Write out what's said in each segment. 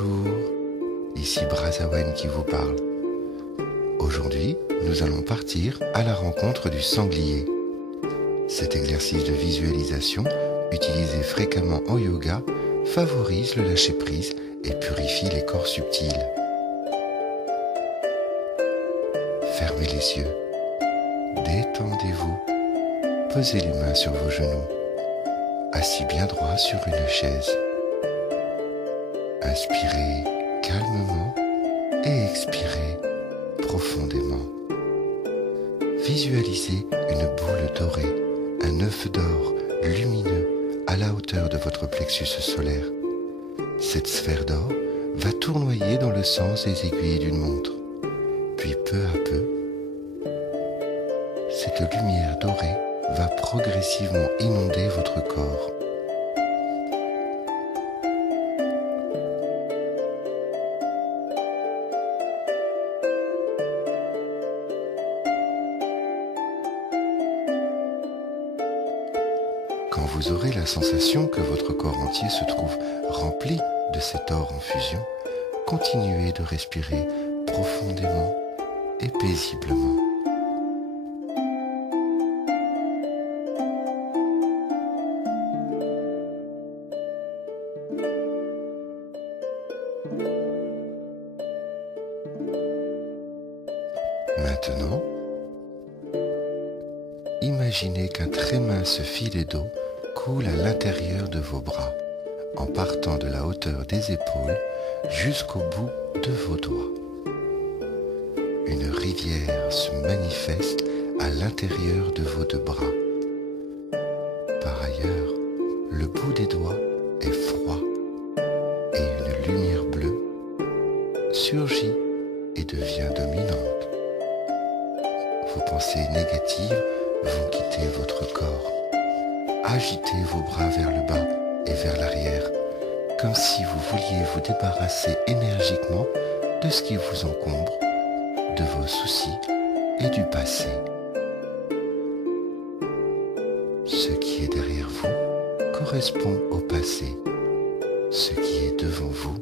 Bonjour, ici Brazawen qui vous parle. Aujourd'hui, nous allons partir à la rencontre du sanglier. Cet exercice de visualisation, utilisé fréquemment en yoga, favorise le lâcher-prise et purifie les corps subtils. Fermez les yeux, détendez-vous, posez les mains sur vos genoux, assis bien droit sur une chaise. Inspirez calmement et expirez profondément. Visualisez une boule dorée, un œuf d'or lumineux à la hauteur de votre plexus solaire. Cette sphère d'or va tournoyer dans le sens des aiguilles d'une montre. Puis peu à peu, cette lumière dorée va progressivement inonder votre corps. Quand vous aurez la sensation que votre corps entier se trouve rempli de cet or en fusion, continuez de respirer profondément et paisiblement. Maintenant, imaginez qu'un très mince filet d'eau coule à l'intérieur de vos bras, en partant de la hauteur des épaules jusqu'au bout de vos doigts. Une rivière se manifeste à l'intérieur de vos deux bras. Par ailleurs, le bout des doigts est froid et une lumière bleue surgit et devient dominante. Vos pensées négatives vont quitter votre corps. Agitez vos bras vers le bas et vers l'arrière, comme si vous vouliez vous débarrasser énergiquement de ce qui vous encombre, de vos soucis et du passé. Ce qui est derrière vous correspond au passé. Ce qui est devant vous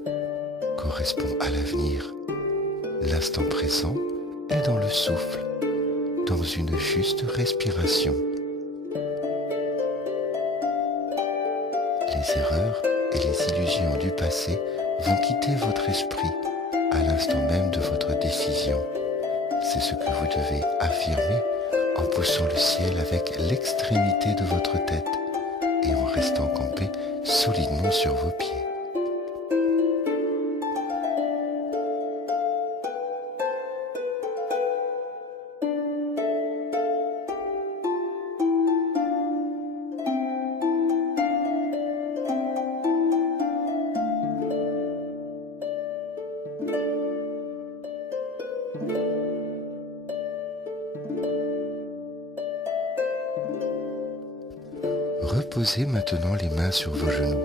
correspond à l'avenir. L'instant présent est dans le souffle, dans une juste respiration. Les erreurs et les illusions du passé vont quitter votre esprit à l'instant même de votre décision. C'est ce que vous devez affirmer en poussant le ciel avec l'extrémité de votre tête et en restant campé solidement sur vos pieds. Reposez maintenant les mains sur vos genoux.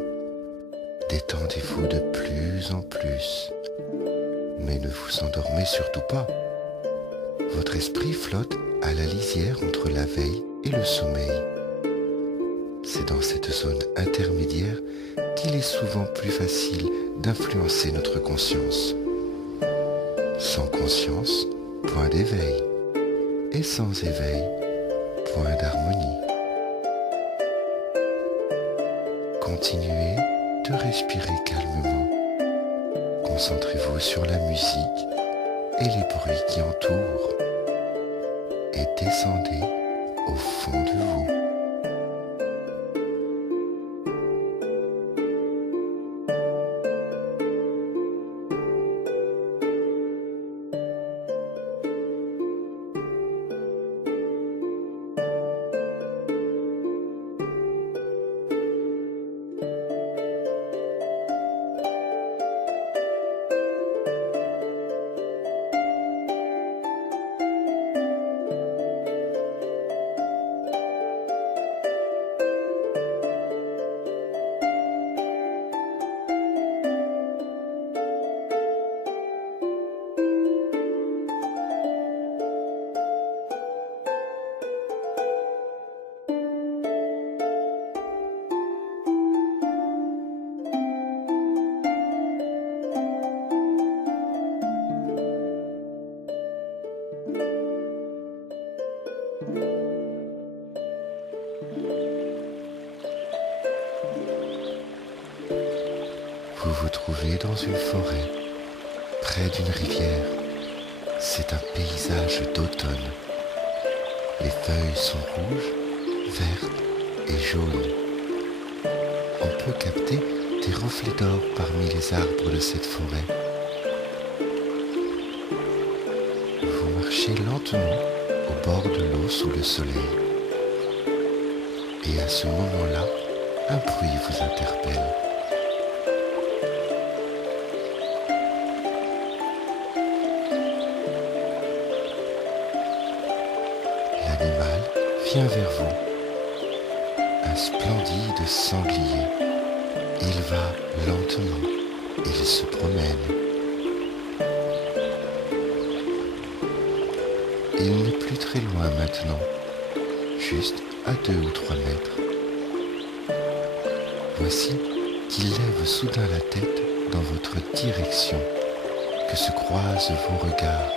Détendez-vous de plus en plus. Mais ne vous endormez surtout pas. Votre esprit flotte à la lisière entre la veille et le sommeil. C'est dans cette zone intermédiaire qu'il est souvent plus facile d'influencer notre conscience. Sans conscience, point d'éveil. Et sans éveil, point d'harmonie. Continuez de respirer calmement. Concentrez-vous sur la musique et les bruits qui entourent. Et descendez au fond de vous. vous trouvez dans une forêt, près d'une rivière. C'est un paysage d'automne. Les feuilles sont rouges, vertes et jaunes. On peut capter des reflets d'or parmi les arbres de cette forêt. Vous marchez lentement au bord de l'eau sous le soleil. Et à ce moment-là, un bruit vous interpelle. L'animal vient vers vous, un splendide sanglier. Il va lentement, il se promène. Il n'est plus très loin maintenant, juste à 2 ou 3 mètres. Voici qu'il lève soudain la tête dans votre direction, que se croisent vos regards,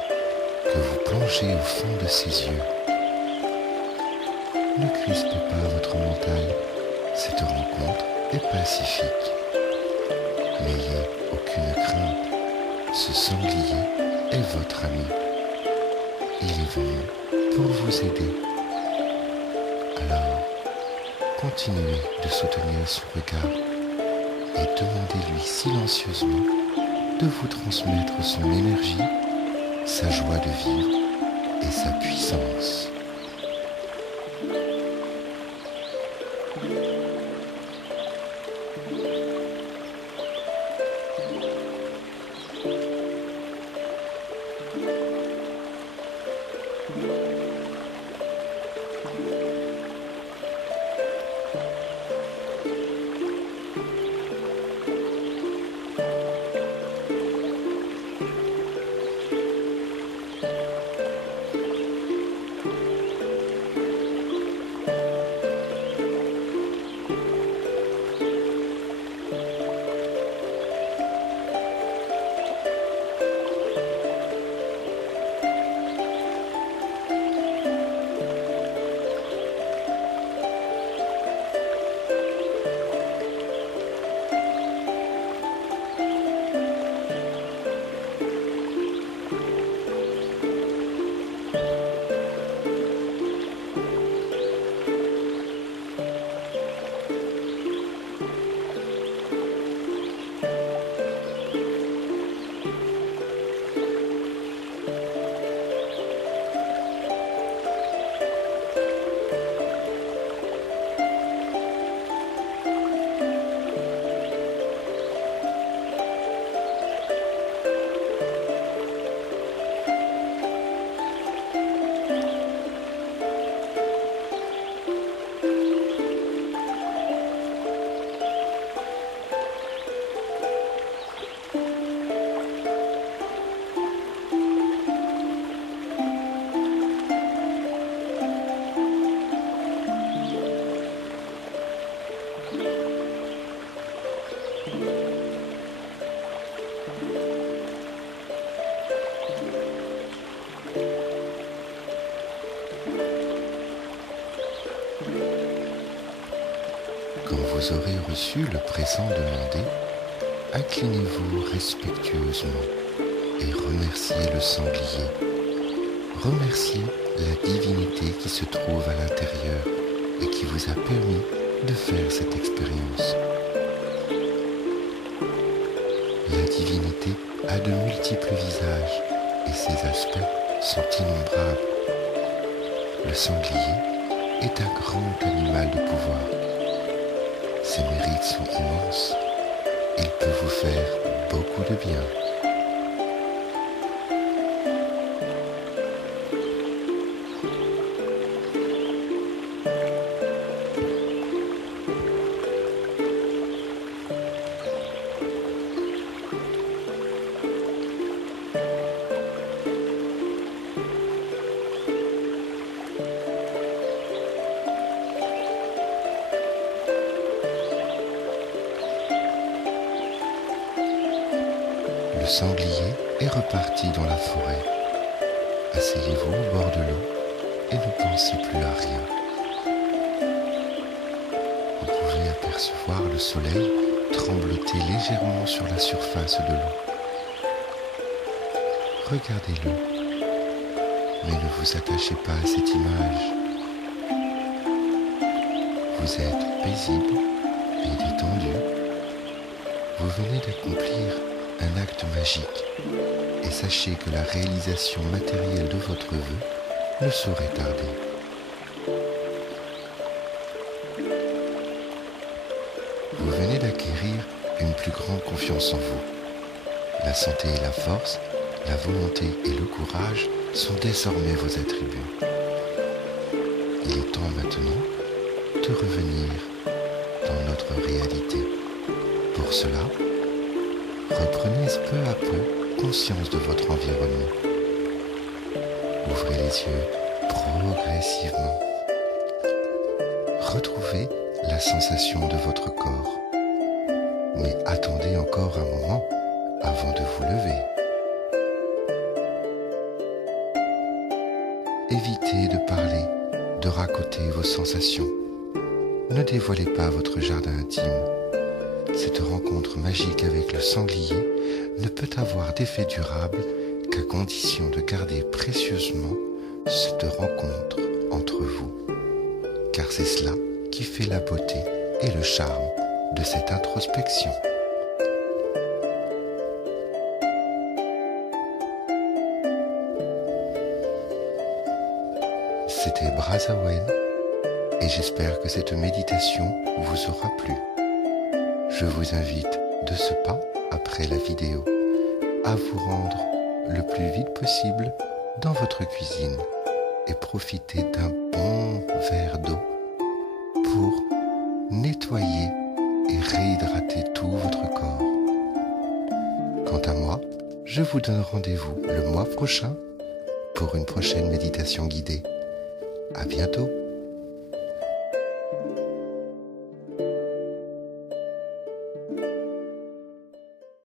que vous plongez au fond de ses yeux. Ne crispez pas votre mental, cette rencontre est pacifique. N'ayez aucune crainte, ce sanglier est votre ami. Il est venu pour vous aider. Alors, continuez de soutenir son regard et demandez-lui silencieusement de vous transmettre son énergie, sa joie de vivre et sa puissance. Quand vous aurez reçu le présent demandé, inclinez-vous respectueusement et remerciez le sanglier. Remerciez la divinité qui se trouve à l'intérieur et qui vous a permis de faire cette expérience. La divinité a de multiples visages et ses aspects sont innombrables. Le sanglier est un grand animal de pouvoir. Ses mérites sont immenses. Il peut vous faire beaucoup de bien. Le sanglier est reparti dans la forêt. Asseyez-vous au bord de l'eau et ne pensez plus à rien. Vous pouvez apercevoir le soleil trembloter légèrement sur la surface de l'eau. Regardez-le, mais ne vous attachez pas à cette image. Vous êtes paisible et détendu. Vous venez d'accomplir un acte magique et sachez que la réalisation matérielle de votre vœu ne saurait tarder. Vous venez d'acquérir une plus grande confiance en vous. La santé et la force, la volonté et le courage sont désormais vos attributs. Il est temps maintenant de revenir dans notre réalité. Pour cela, reprenez peu à peu conscience de votre environnement. Ouvrez les yeux progressivement. Retrouvez la sensation de votre corps. Mais attendez encore un moment avant de vous lever. Évitez de parler, de raconter vos sensations. Ne dévoilez pas votre jardin intime. Cette rencontre magique avec le sanglier ne peut avoir d'effet durable qu'à condition de garder précieusement cette rencontre entre vous. Car c'est cela qui fait la beauté et le charme de cette introspection. C'était Brazawen et j'espère que cette méditation vous aura plu. Je vous invite de ce pas, après la vidéo, à vous rendre le plus vite possible dans votre cuisine et profiter d'un bon verre d'eau pour nettoyer et réhydrater tout votre corps. Quant à moi, je vous donne rendez-vous le mois prochain pour une prochaine méditation guidée. À bientôt.